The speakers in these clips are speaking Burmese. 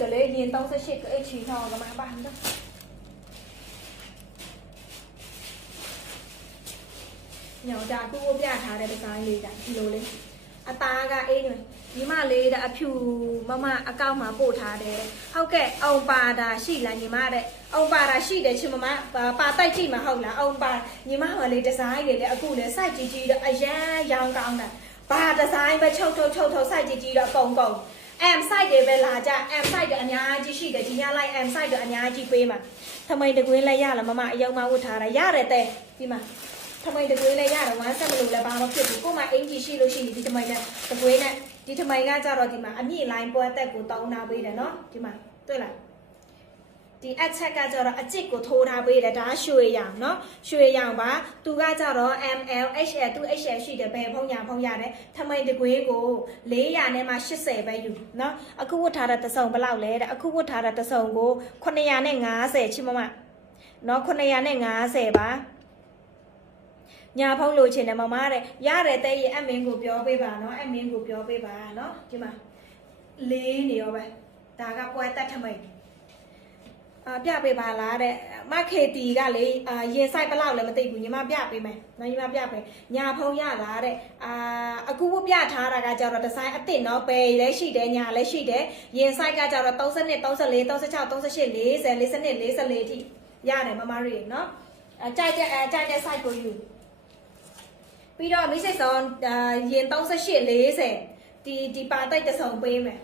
ကလေးရင်38ကအဲ့ချီထောင်းကမှပါဟန်တော့ညောင်ဒါကိုပြထားတဲ့ဒီဇိုင်းလေးဒါဒီလိုလေးအသားကအေးနေညီမလေးတဲ့အဖြူမမအကောက်မှာပို့ထားတယ်ဟုတ်ကဲ့အောင်ပါတာရှိလားညီမတဲ့အောင်ပါတာရှိတယ်ချင်မမပါတိုက်ကြည့်မှာဟုတ်လားအောင်ပါညီမဟောလေးဒီဇိုင်းလေးလေအခုလေစိုက်ကြည့်ကြည့်တော့အရန်ရောင်းကောင်းတာဘာဒီဇိုင်းပဲချုပ်စိုက်ကြည့်ကြည့်တော့ကုန် M site တွေပဲလာကြ M site တွေအများကြီးရှိတယ်ဒီညလိုက် M site တွေအများကြီးပေးမှာထမိန်တကွင်းလည်းရလားမမအယုံမဝတ်ထားတာရတယ်တဲ့ဒီမှာထမိန်တကွင်းလည်းရတယ်ဝမ်းဆက်မလို့လည်းဘာမှဖြစ်ဘူးကို့မှာအင်ကြီးရှိလို့ရှိရင်ဒီထမိန်နဲ့တကွင်းနဲ့ဒီထမိန်ကကြတော့ဒီမှာအမြင့် line ပွဲတက်ကိုတောင်းနာပေးတယ်နော်ဒီမှာတွေ့လားဒီအချက်ကကြတော့အကျစ်ကိုထိုးထားပေးတယ်ဒါရွှေရောင်เนาะရွှေရောင်ပါသူကကြတော့ ML HL သူ HL ရှိတယ်ဘယ်ဖုံးရတယ်ထမိန်တကွင်းကို400နဲ့မှ80ပဲယူเนาะအခုဝတ်ထားတဲ့တစုံဘယ်လောက်လဲတဲ့အခုဝတ်ထားတဲ့တစုံကို950ချစ်မမเนาะ950ပါညာဖုံးလို့ချင်တယ်မမတဲ့ရတယ်တဲ့ရဲ့အမင်းကိုပြောပေးပါเนาะအမင်းကိုပြောပေးပါเนาะဒီမှာလေးနေရောပဲဒါကပွဲတက်ထမိန်ပြပေးပါလားတဲ့မခေတီကလေရင်ဆိုင်ဘလောက်လည်းမသိဘူးညီမပြပေးမယ်နော်ညီမပြပေးညာဖုံးရလားတဲ့အခုပြထားတာကကြတော့ဒီဇိုင်းအစ်စ်နော်ပယ်လည်းရှိတယ်ညာလည်းရှိတယ်ရင်ဆိုင်ကကြတော့32 34 36 38 40 42 44ထိရတယ်မမရီနော်ကြိုက်တဲ့ site ကိုယူပြီးတော့မိတ်ဆွေရင်38 40ဒီပါတိုက်တစ်စုံပေးမယ်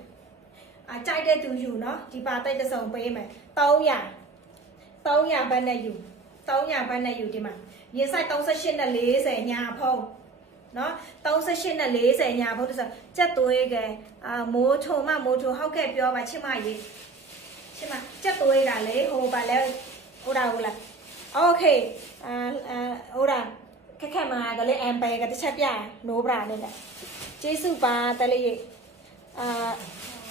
ကြိုက်တဲ့သူယူနော်ဒီပါတိုက်တစ်စုံပေးမယ်300ဘတ်နဲ့ယူ300ဘတ်နဲ့ယူဒီမှာရင်ဆိုင်38နဲ့40ညာဖုံးနော်38နဲ့40ညာဖုံးဆိုကြက်သွေးကမိုးထုံဟုတ်ကဲ့ပြောပါချစ်မကြီးချစ်မကြက်သွေးကလေဟိုပါလဲဟိုလားโอเคဟိုလားခက်မှာကလေးအမ်ပဲကတစ်ချက်ပြနိုးပရာနဲ့ကျေးဇူးပါတလေး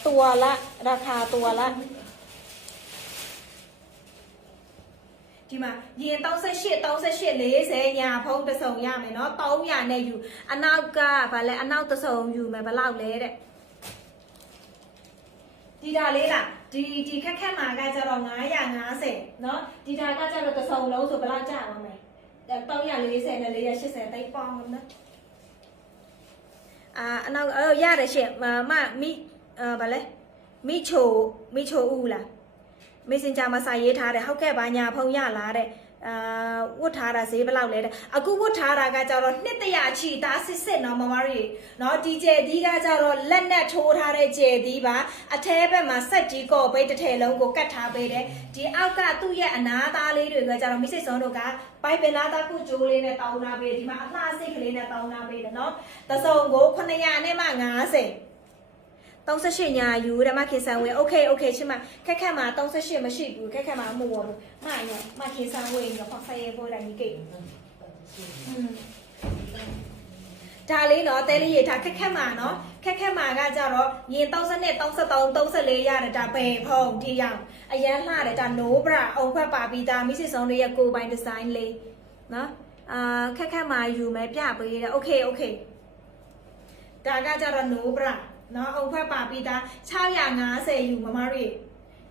ตัวละราคาตัวละဒီမှာရင်38 40ညာဖုံးတစ်စုံရမယ်နော်300နဲ့ယူအနောက်ကဗာလဲအနောက်တစ်စုံယူမယ်ဘယ်လောက်လဲတဲ့ဒီဒါလေးလားဒီခက်မှာကကြတော့950နော်ဒီဒါကကြတော့တစ်စုံလုံးဆိုဘယ်လောက်ကျပါမလဲ340နဲ့480တိတ်ပေါင်းနော်အနောက်ရတယ်ရှင်မိဗာလဲမိချိုဦးလား Messenger မှာစာရေးထားတယ်ဟုတ်ကဲ့ပါညာဖုံးရလားတဲ့ဝတ်ထားတာဈေးဘယ်လောက်လဲတဲ့အခုဝတ်ထားတာကကြတော့200ချီသားစစ်နော်မမရီနော်ဒီကျဲဒီကကြတော့လက်နဲ့ထိုးထားတဲ့ကျဲဒီပါအထဲဘက်မှာစက်ကြီးကော့ပိတ်တစ်ထည်လုံးကိုကတ်ထားပေးတယ်ဒီအောက်ကသူ့ရဲ့အနာသားလေးတွေကကြတော့မိစိတ်စုံတို့ကပိုက်ပင်နာသားကုကျိုးလေးနဲ့တောင်းထားပေးတယ်ဒီမှာအလှစိတ်ကလေးနဲ့တောင်းထားပေးတယ်နော်တစုံကို900နဲ့မှ5038ညာယူတယ်မခေဆန်ဝေးโอเคချစ်မခက်မှာ38မရှိဘူးခက်မှာမဟုတ်ဘူးမခေဆန်ဝေးတော့ဖတ်ရဖို့တိုင်းကိဒါလေးနော်တဲလေးရထားခက်မှာနော်ခက်မှာကကြတော့ရင်32 33 34ရတယ်ဒါဘယ်ဖုံးဒီရောက်အရန်လှတယ်ဒါနိုးဘရာအုံဖက်ပါပြီးသားမိစစ်စုံတွေရဲ့ကိုပိုင်ဒီဇိုင်းလေးနော်ခက်မှာယူမယ်ပြပေးတယ်โอเคဒါကကြတော့နိုးဘရာနော်အုံဖက်ပါပြီးသား650ယူမမတို့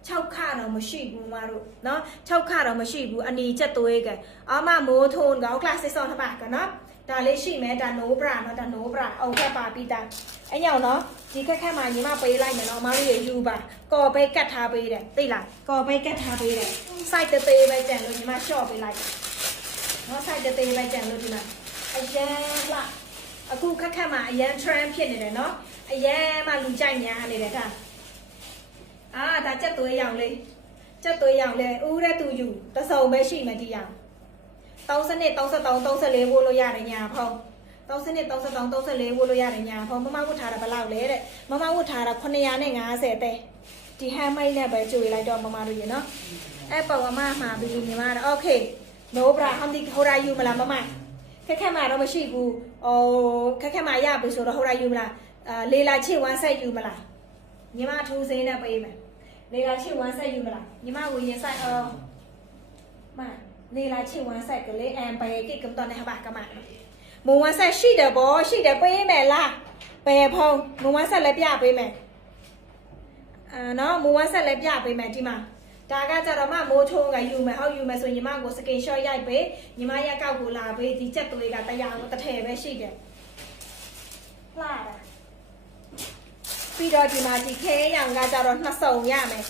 6ခါတော့မရှိဘူးမတို့နော်6ခါတော့မရှိဘူးအနီချက်သွေးကအမမိုးထုံကောကလစစ်စောထပါကနော်ဒါလေးရှိမယ်ဒါနိုးဘရာနော်ဒါနိုးဘရာအုံဖက်ပါပြီးသားအဲ့ညောင်နော်ဒီခက်မှာညီမပေးလိုက်မယ်နော်မတို့ယူပါကော်ပဲကတ်ထားပေးတယ်သိလားကော်ပဲကတ်ထားပေးတယ် site သေးပဲကြံလို့ညီမ short ပေးလိုက်နော် site သေးပဲကြံလို့ဒီမှာအရန်လားအခုခက်မှာအရန် trend ဖြစ်နေတယ်နော်အရန်မှလူကြိုက်ညာနေတယ်ဒါဒါကြက်သွေးရောင်လေးဦးတဲ့သူယူတစုံပဲရှိမှဒီရောင်32 33 34ဝို့လို့ရတယ်ညာဖုံး32 33 34ဝို့လို့ရတယ်ညာဖုံးမမဝတ်ထားတာဘယ်လောက်လဲတဲ့မမဝတ်ထားတာ950တဲ့ဒီဟမ်းမိုက်နဲ့ပဲကြွေလိုက်တော့မမတို့ရေနော်အဲ့ပေါ်မှာမှာပြီးညီမတော့โอเค no bra ဟမ်ဒီဟိုရာယူမလားမမခက်မှာတော့မရှိဘူးခက်မှာရပြီဆိုတော့ဟိုရာယူမလားလေလာချစ်ဝမ်းဆက်ယူမလားညီမထူးစင်းနဲ့ပေးမယ်လေလာချစ်ဝမ်းဆက်ယူမလားညီမကိုရင်ဆိုင်မလေလာချစ်ဝမ်းဆက်ကလေးအမ်ပဲကိကမ်တော်နဲ့ဟာပါကမမဝမ်းဆက်ရှိတယ်ဗောရှိတယ်ပေးမယ်လားဘယ်ဖုံးမဝမ်းဆက်လည်းပြပေးမယ် နော်မိုးဝါဆက်လည်းပြပေးမယ်ဒီမှာဒါကကြတော့မှမိုးထုံးကယူမယ်ဟုတ်ယူမယ်ဆိုညီမကိုစကင်ရှော့ရိုက်ပေးညီမရက်ကောက်ကိုလာပေးဒီချက်သွေးကတရားကိုတစ်ထည်ပဲရှိတယ်လှတာပြီးတော့ဒီမှာဒီခဲရောင်ကကြတော့နှစ်စုံရမယ်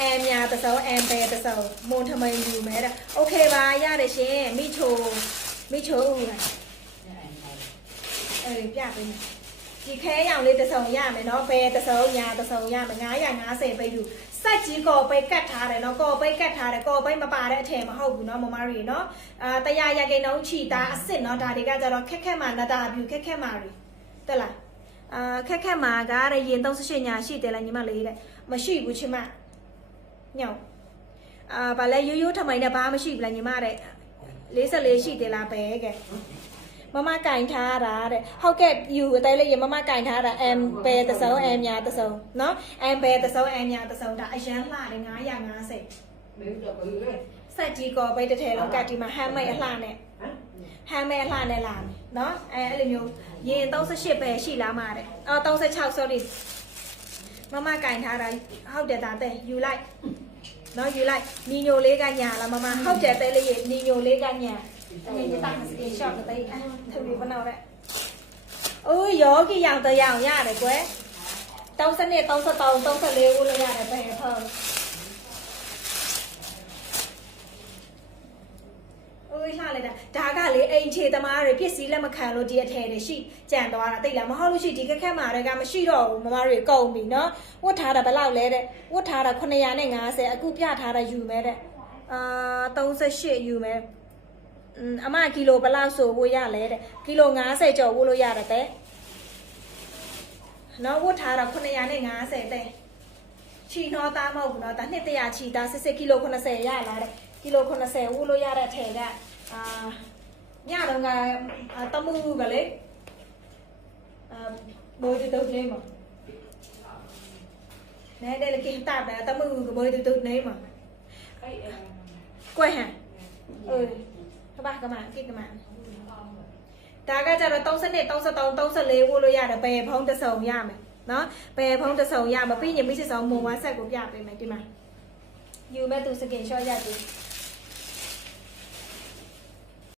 အဲများတစ်စုံအဲပဲတစ်စုံမွန်ထမိန်ယူမယ်တဲ့โอเคပါရတယ်ရှင်မိချိုဦးလားပြပေးမယ်ဒီခဲရောင်လေးတစ်စုံရမယ်နော်ဘယ်တစ်စုံညာတစ်စုံရမယ်950ပဲယူစက်ကြီးကော်ပိတ်ကတ်ထားတယ်နော်ကော်ပိတ်ကတ်ထားတယ်ကော်ပိတ်မပါတဲ့အထည်မဟုတ်ဘူးနော်မမရီနော်တရားရကိန်းလုံးချီတာအစ်စ်နော်ဒါတွေကကြတော့ခက်ခက်မှနတာပြူခက်ခက်မှရီတက်လားခက်ခက်မှကတဲ့ရင်38ညာရှိတယ်လားညီမလေးတဲ့မရှိဘူးချင်မညောင်ဗာလဲရိုးရိုးထမိုင်နဲ့ဘာမှမရှိဘူးလားညီမတဲ့44ရှိတယ်လားပဲကဲမမကင်ထားတာတဲ့ဟုတ်ကဲ့ယူအသေးလေးရမမကင်ထားတာအမ်ပဲတစုံအမ်ညာတစုံနော်အမ်ပဲတစုံအမ်ညာတစုံဒါအရန်လှတယ်950没这个嘞， စက်ကြီးကောပိတ်တစ်ထည်လုံးကဒီမှာဟမ်းမိတ်အလှနဲ့ဟမ်းမိတ်အလှနဲ့လာမယ်နော်အဲ့လိုမျိုးရင်38ပဲရှိလားမှာတဲ့36 sorry မမကင်ထားတာဟုတ်တယ်ဒါတဲ့ယူလိုက်နော်ယူလိုက်နီညိုလေးကညာလားမမဟုတ်တယ်တဲ့လေးနီညိုလေးကညာ你打个 screenshot 的，特别不闹的。哦，有个样的样呀的乖，都是你都是礼物了呀的背后。လာလေဒါကလေအိမ်ချေသမားတွေဖြစ်စည်းလက်မခံလို့ဒီအထည်တွေရှိကြံသွားတာတိတ်လားမဟုတ်လို့ရှိဒီခက်ခက်မှာတွေကမရှိတော့ဘူးမမတွေကုန်ပြီနော်ဝတ်ထားတာဘယ်လောက်လဲတဲ့ဝတ်ထားတာ950အခုပြထားတာယူမယ်တဲ့38ယူမယ်အမကီလိုဘယ်လောက်ဆိုဝတ်ရလဲတဲ့ကီလို50ကျော်ဝတ်လို့ရတယ်တဲ့နော်ဝတ်ထားတာ950တဲ့ချီတော့သားမဟုတ်ဘူးနော်ဒါ200ချီသားစစ်ကီလို90ရလာတဲ့ကီလို90ဝတ်လို့ရတဲ့အထည်ကညတော့ကတမှုကလေဘိုးတူနေမှာနဲတယ်လေကိတာတာတမှုကဘိုးတူနေမှာကွယ်ဟန်ကဘာကမကိကမဒါကကြတော့32 33 34ဝတ်လို့ရတယ်ဘယ်ဖုံးတစ်စုံရမယ်နော်ဘယ်ဖုံးတစ်စုံရမပြီးရင်မိစစ်ဆောင်မုံဝါဆက်ကိုပြပေးမယ်ဒီမှာယူမဲ့သူစကင်ရှော့ရက်ပြီ